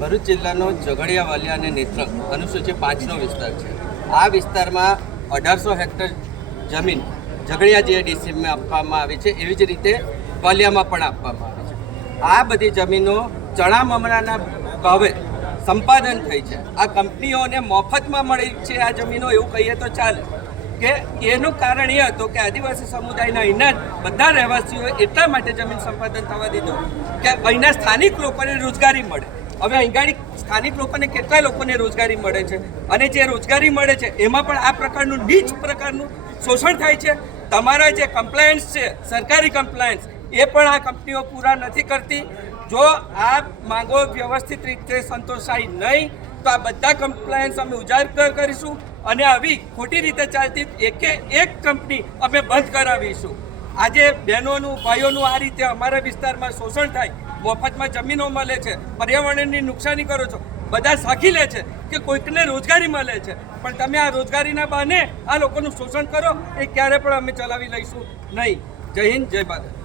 ભરૂચ જિલ્લાનો ઝઘડિયા વાલિયા અને નેત્રંગ અનુસૂચિત 5નો વિસ્તાર છે। આ વિસ્તારમાં 1800 હેક્ટર જમીન ઝઘડિયા જીઆઈડીસીમાં આપવામાં આવી છે, એવી જ રીતે વાલિયામાં પણ આપવામાં આવી છે। આ બધી જમીનો ચણા મમરાના ભાવે સંપાદન થઈ છે। આ કંપનીઓને મફતમાં મળી છે આ જમીનો, એવું કહીએ તો ચાલે કે એનું કારણ એ હતું કે આદિવાસી સમુદાયના અહીંના બધા રહેવાસીઓએ એટલા માટે જમીન સંપાદન થવા દીધું કે અહીંના સ્થાનિક લોકોને રોજગારી મળે। હવે અહીંગાડી સ્થાનિક લોકોને કેટલા લોકોને રોજગારી મળે છે, અને જે રોજગારી મળે છે એમાં પણ આ પ્રકારનું નીચ પ્રકારનું શોષણ થાય છે। તમારા જે કમ્પ્લાયન્સ છે, સરકારી કમ્પ્લાયન્સ, એ પણ આ કંપનીઓ પૂરા નથી કરતી। જો આ માંગો વ્યવસ્થિત રીતે સંતોષાય નહીં તો આ બધા કમ્પ્લાયન્સ અમે ઉજાગર કરીશું અને આવી ખોટી રીતે ચાલતી એક કંપની અમે બંધ કરાવીશું। આજે બહેનોનું ભાઈઓનું આ રીતે અમારા વિસ્તારમાં શોષણ થાય, મફતમાં જમીનો મળે છે, પર્યાવરણની નુકસાની કરો છો, બધા સાખી લે છે કે કોઈકને રોજગારી મળે છે, પણ તમે આ રોજગારીના બહાને આ લોકોનું શોષણ કરો, એ ક્યારે પણ અમે ચલાવી લઈશું નહીં। જય હિન્દ, જય ભારત।